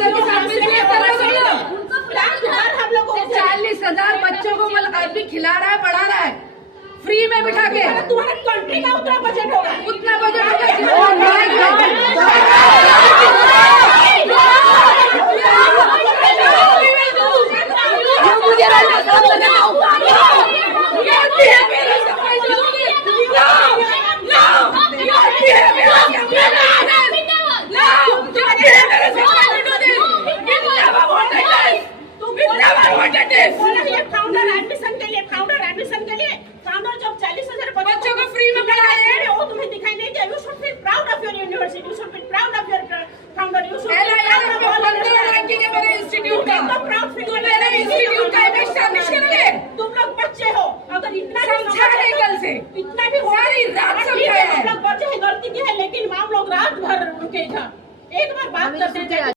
Service administrate कर रहे हो हम लोग 40,000 बच्चों को अभी खिला रहा है, पढ़ा रहा है फ्री में बिठा के। तुम्हारे कंट्री का उतना बजट होगा, उतना बजट होगा